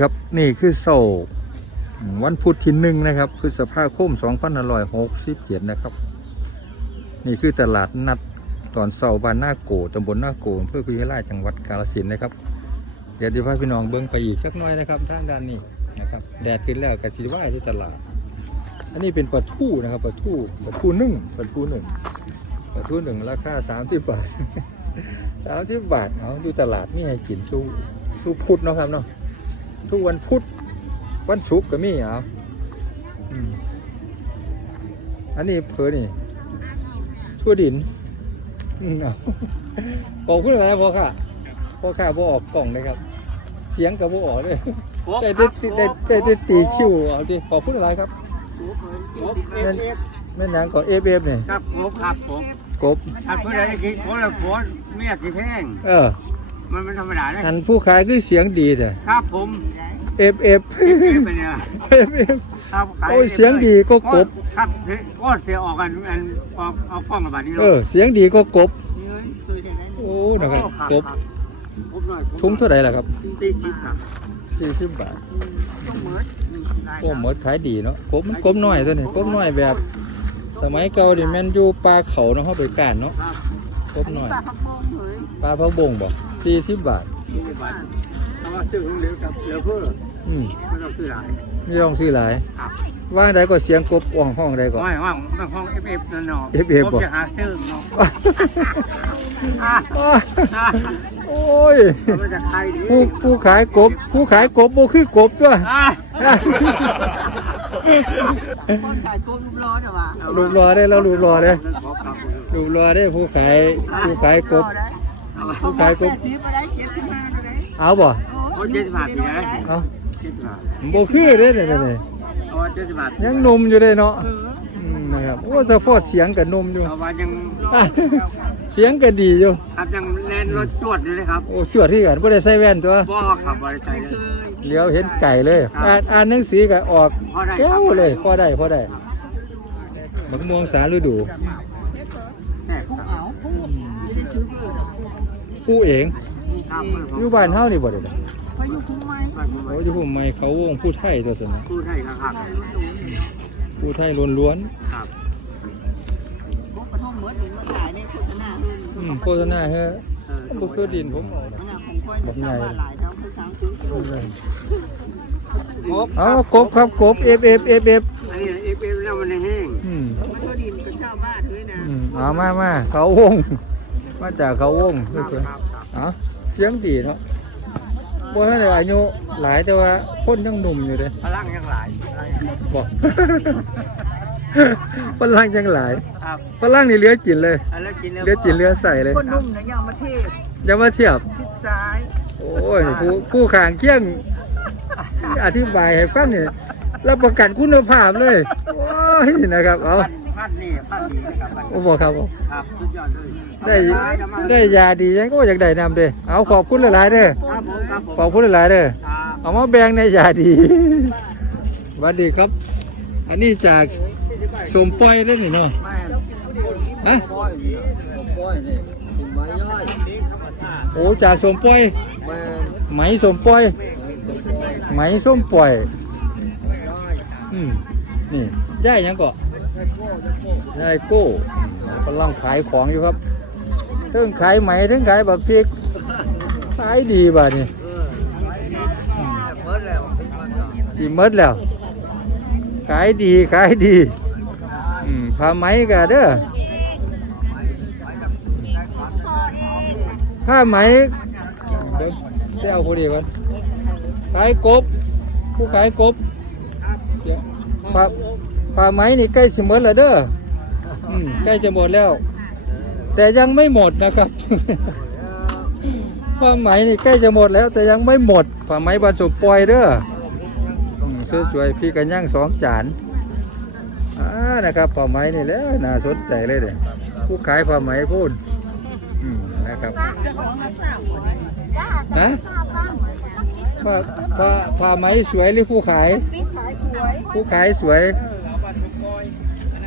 ครับนี่คือโซวันพุธที่หนึ่งนะครับคือสภาคม2567นะครับ นี่คือตลาดนัดตอนเสาบ้านหน้าโกตำบลหน้าโกอำเพื่อพิยไลจังหวัดกาฬสินธุ์นะครับ เดี๋ยวจะพาพี่น้องเบิ้งไปอีกสักหน้อยนะครับทางด้านนี้นะครับแดดขึ้นแล้วกะสิว่าที่ตลาด อันนี้เป็นปลาทูนะครับปลาทูปลาทูนึ่งปลาทูหนึ่งปลาทูหนึ่งราคาสามสิบบาทสามสิบบาทเอาดูตลาดนี่ให้กินทุกทุกพุธเนาะครับเนาะ ทุกวันพุธวันศุกร์ก็มีเอาอืมอันนี้เพอนี่ทั่วดินอืมเอาบอกขึ้นมาแล้วพ่อค่ะพ่อค่ะบ่ออกกล่องเลยครับ เสียงกับบ่ออกเลยได้ได้ได้ได้ได้ตีคิวเอาดิขอบคุณอะไรครับผมเอฟเอฟแม่นางก็เอฟเอฟเนี่ยครับผมครับผมกบถ้าเพื่อนได้กินคนละคนเมียกี่แพงเออ มันเป็นธรรมดาเลยอันผู้ขายคือเสียงดีแต่ครับผมเอฟเอฟเอฟเอฟเป็นเนี่ยเอฟเอฟครับขายโอ้ยเสียงดีก็กบครับก็เสียออกกันอันเอาเอากล้องกับบัตรนี้เออเสียงดีก็กบนี่เอ้ยซื้อได้ไหมโอ้นะครับกบกบหน่อยทุงเท่าไหร่ล่ะครับสี่สิบครับสี่สิบบาทต้องเหมือนโอ้หมดขายดีเนาะกบมันกบน้อยตัวนี้กบน้อยแบบ สมัยเก่าดิแม่นอยู่ปลาเขาเนาะเขาไปก้านเนาะ ครับกบน้อยปลาพักบงเฮ้ยปลาพักบงบ่สี่สิบบาทยี่สิบบาทเพราะว่าซื้อของเดียวกับเหลือเพื่ออืมไม่ต้องซื้อหลายไม่ต้องซื้อหลายครับว่างใดก็เสียงกบอ่องห้องใดก็ไม่ว่ามันห้องเอฟเอฟนั่นเนาะ FF ผมบ่จะหาซื้อเนาะอ่าอ่าโอ้ยมันจะขายดีผู้ผู้ขายกบ ผู้ขายกบบ่คือกบตัวอ่า คนขายโกลูกร้อนเหรอวะรูปรอได้แล้วรูปรอได้ขอครับคุณรูปรอได้ผู้ขายผู้ขายกบ ผู้ขายกบ แปดสิบอะไรเจ็ดสิบห้าอะไรเอาบ่โอ้เจ็ดสิบบาทปีนะเอาเจ็ดสิบบาทบ่คือเด้เนี่ยเนี่ยเอาเจ็ดสิบบาทยังหนมอยู่เด้เนาะอืมนะครับโอ้เฉพาะเสียงกับนมอยู่ เอาว่ายังอะเสียงก็ดีอยู่ ครับยังแน่นรถจวดอยู่เลยครับโอ้จวดที่กันบ่ได้ใส่แว่นตัวบ่ขับบริษัทเลย เดี๋ยวเห็นไก่เลยอ่านอ่านหนังสือก็ออกพอได้แก้วเลยพอได้พอได้มะม่วงสาฤดูแน่ผู้เอาผู้ไม่ได้ซื้อเพื่อนหรอกผู้เองครับอยู่บ้านเฮานี่บ่ได้ล่ะเพราะอยู่คุ้มไหมโอ้อยู่ผู้ใหม่เขาวงผู้ไทยตัวซั่นนะผู้ไทยครับผู้ไทยล้วนครับพวกกระท่อมเมิดหนึ่งมาขายในโฆษณาเลยๆอืมโฆษณาเฮ้อเออบ่คือดินผม เอามันน่ะของก้อยเนี่ยชาวบ้านหลายเขาคือช้างซื้อกิโลงบเอากบครับกบเอฟเอฟเอฟเอฟอันนี้เอฟเอฟแล้วมันแห้งอืมเพื่อดินเป็นชาวบ้านด้วยนะอืมเอามามาเขาวง มาจากเขาวงครับเพื่อนครับๆเอาเสียงดีเนาะบ่ทันได้อายุหลายแต่ว่าคนยังหนุ่มอยู่เด้พลังยังหลายพลังยังหลายบอกฝรั่งยังหลายครับฝรั่งนี่เหลือกินเลยอันแล้วกินแล้วเหลือกินเหลือใส่เลยคนนุ่มนะยาวมาเทศ อย่ามาเทียบ ชิดซ้ายโอ้ยผู้ผู้ขางเคียง อธิบายให้ฟังนี่รับประกันคุณภาพเลยโอ้ยนะครับ เอาพันพันนี่พันดีนะครับพันโอ้บอกครับผมครับสุดยอดเลยได้ได้ยาดียังก็อยากได้นำเด้อเอาขอบคุณหลายๆเด้อครับผมครับผมขอบคุณหลายๆเด้อครับเอามาแบ่งในยาดีสวัสดีครับ อันนี้จากสมปล่อยเด้อนี่เนาะฮะ โอ้จากสมปล่อยไหมสมปล่อย ไหมส้มปล่อยอืมนี่ย่ายหยังเกาะย่ายโก้กำลังขายของอยู่ครับทั้งขายไหมทั้งขายบักพริกขายดีบ่านี่ดีหมดแล้ว ขายดีขายดีอืมผ้าไหมก็เด้อ ผ้าไหมเดี๋ยวเซลพอดีก่อนขายกบ ผู้ขายกบเดี๋ยวผ้าผ้าไหมนี่ใกล้สิหมดแล้วเด้อใกล้จะหมดแล้ว แต่ยังไม่หมดนะครับผ้าไหมนี่ใกล้จะหมดแล้ว แต่ยังไม่หมดผ้าไหมบรรจุปล่อยเด้ออืมสวยๆพี่กันย่างสองจานอ่านะครับผ้าไหมนี่แล้วน่าสนใจเลยเด้ผู้ขายผ้าไหมพูด ครับฮะผ้าผ้าผ้าไหมสวยหรือผู้ขายปิ๊กขายสวยผู้ขายสวย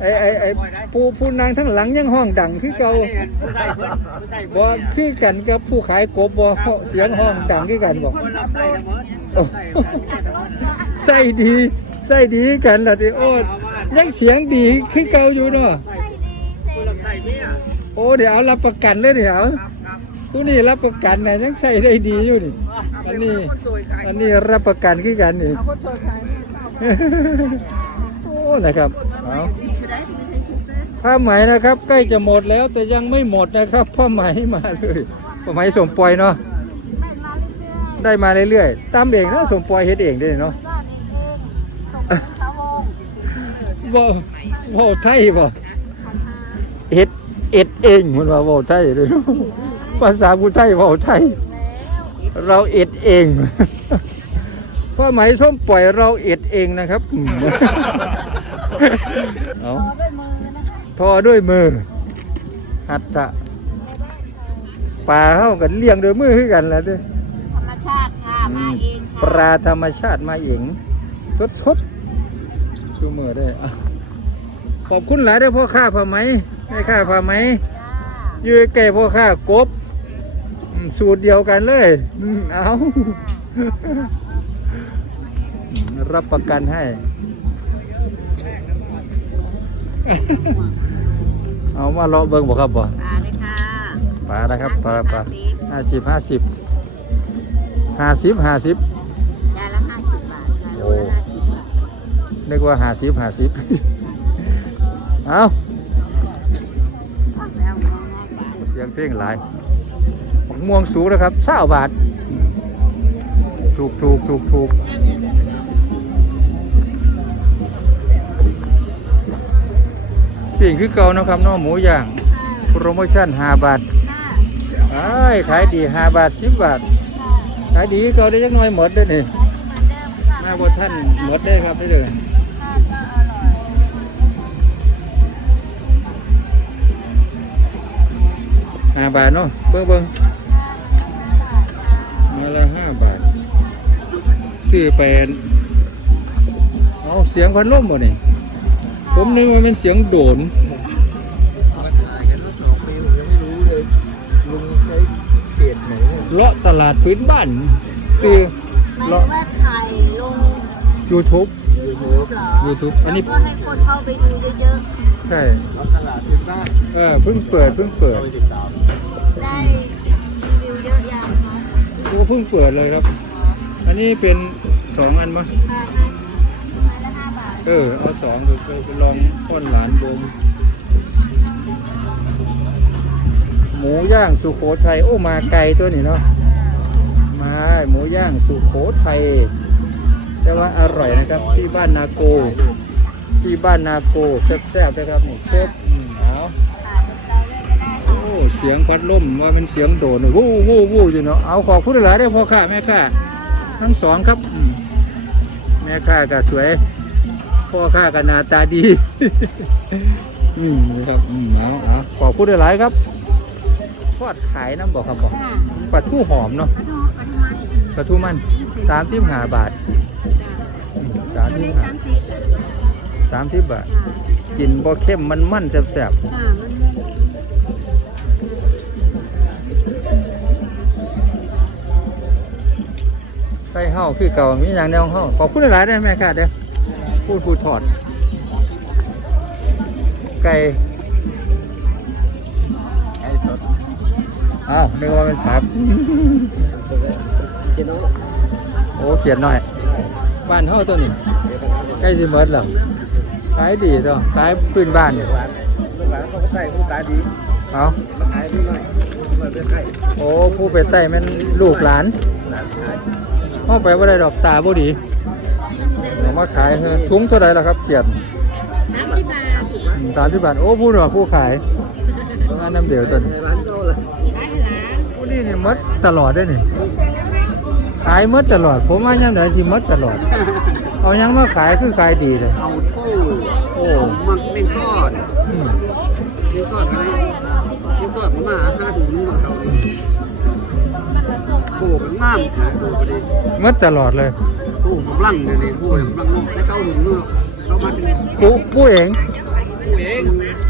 ไอ้ไอ้ไอ้ผู้ผู้นางทั้งหลังยังห้องดังคือเก่าผู้ใดเพิ่นผู้ใดบ่เพิ่นคือกันกับผู้ขายกบบ่เสียงห้องดังคือกันบ่คนรับใส่ทั้งหมดโอ้ใส่ดีใส่ดีกันล่ะที่โอ้ยังเสียงดีขึ้นเก่าอยู่เนาะคนละไข่เนี่ยโอ้เดี๋ยวเอารับประกันเลยเดี๋ยว ทุกนี่รับประกันนะยังใส่ได้ดีอยู่นี่ อันนี้คนสวยขายอันนี้รับประกันคือกันนี่ เอาคนสวยขายเนี่ยเต้าโอ้นะครับ เอาผ้าไหมนะครับ ใกล้จะหมดแล้วแต่ยังไม่หมดนะครับผ้าไหมมาเลยผ้าไหมสมปล่อยเนาะได้มาเรื่อยๆ ตามเองเนาะสมปล่อยเฮ็ดเองได้เนาะบ่บ่ไทยบ่เฮ็ดเอ็ดเองมันว่าบ่ไทยเลย ภาษาผู้ไทยบ่ไทย เราเอ็ดเองผ้าไหมส้มปล่อยเราเอ็ดเองนะครับอืมเอาทอด้วยมือ หัตถะปลาเข้ากันเลี้ยงด้วยมือคือกันแหล้วด้ธรรมชาติค่ะ มาเองปลาธรรมชาติมาเองสดสดชูมือได้อะขอบคุณหลายเด้อพ่อข้าผ้าไหมให้ข้าผ้าไหมอยู่ใกล้พ่อข้ากบอืม สูตรเดียวกันเลยอืมเอาอืมรับประกันให้ เอามาเลาะเบิ่งบ่ครับบ่ปลาเลยค่ะปลานะครับปลาปลาห้าสิบห้าสิบห้าสิบห้าสิบจานละห้าสิบบาทค่ะโลละห้าสิบบาทนึกว่าห้าสิบห้าสิบเอาแล้วมองว่าปลาเสียงเพลงหลายบัก ม่วงสูงนะครับเศร้าบาท ถูกถูกถูกถูกปิ่งคือเก่านะครับเน้องหมูย่างโปรโมชั่น5บาทไอ้ายขายดี5บาท10บาท ขายดีเขาได้จักหน่อยหมดเด้วยนี่แม่บ่ท่านหมดได้ครับได้เลยห้าบาทเนาะเบิ่งเบิ่งมา ละห้าบาท ซื้อไปเอาเสียงพัดลมบ่นี่ผมนึกว่าเป็นเสียงโดนมาขายกันรถสองปีผมยังไม่รู้เลยลุงใช้เปลี่ยนไหนเนี่ยเลาะตลาดพื้นบ้าน ซื้อไม่เลาะว่าไข่ลง YouTube ยูทูบเหรอ YouTube อันนี้แล้วก็ให้คนเข้าไปดูเยอะใช่ รับตลาดพื้นบ้านเออเพิ่งเปิดเพิ่งเปิดเอาไปติดตาม เพิ่งเปิดเลยครับ อันนี้เป็นสองอันมั้ยค่ะห้าไม้ละห้าบาทเออ เอาสองดูไปไปลองป้อนหลานดมหมูย่างสุโขทัยโอ้มาไกลตัวนี้เนาะมาหมูย่างสุโขทัยแต่ว่าอร่อยนะครับ ที่บ้านนาโก ที่บ้านนาโกแซ่บๆนะครับนี่เชฟ เสียงพัดลมว่ามันเสียงโดนวู้วู้วู้อยู่เนาะเอาขอบคุณหลายได้พ่อค้าแม่ค้าทั้งสองครับแม่ค้าก็สวย พ่อค้าก็หน้าตาดี อืมครับอืมเอาเอาขอบคุณหลายครับทอดขายน้ำบอกครับบอกปลาทูหอมเนาะกระทูกระทูมันปลาทูมันสามสิบห้าบาทสามสิบห้าสามสิบค่ะสามสิบาท กินบ่เข้มมันมันแซ่บค่ะมันมันๆ ไก่เห่าคือเก่ามีอย่างเดียวของเห่าขอบคุณหลายได้อแม่ค้าเด้อพูดพูดถอด ไก่ไอ้สดอ้าวนึกว่าเป็นผักเจ๊น้องโอ้เขียนหน่อยบ้านเฮาตัวนี้ใกล้สิหมดแล้วขายดีตัวขายพื้นบ้านลูกหลานลูกหลานเขาก็ใส่ผู้ตาดีเอามาขายด้วยหน่อยมาเป็นไข่โอ้ผู้ไปใต้แม่นลูกหลาน หลานขายเฮาไปบ่ได้ดอกตาบ่ดีเอามาขายเถอะถุงเท่าไหร่ล่ะครับเขียนน้ำที่บาทอืมตามที่บ้านโอ้ผู้หนอผู้ขายงานน้ำเดียวตัวนี้ร้านโตเลยร้านร้านโอ้นี่นี่หมดตลอดเด้อนี่ขายหมดตลอด ผมว่ายามใดสิหมดตลอด เอาหยังมาขายคือขายดีเลยเอาตู้โอ้มันเป็นก้อนอืมเป็นก้อนอะไรเป็นก้อนมาห้าถุงนึงของเขา เลยโอ้เป็นง่ามขายโอ้ไปดิหมดตลอดเลยโอ้กำลังเลยนี่โอ้กำลังงอกให้เข้าถุงนึงเข้ามาถึงปูปูเองผู้เองโ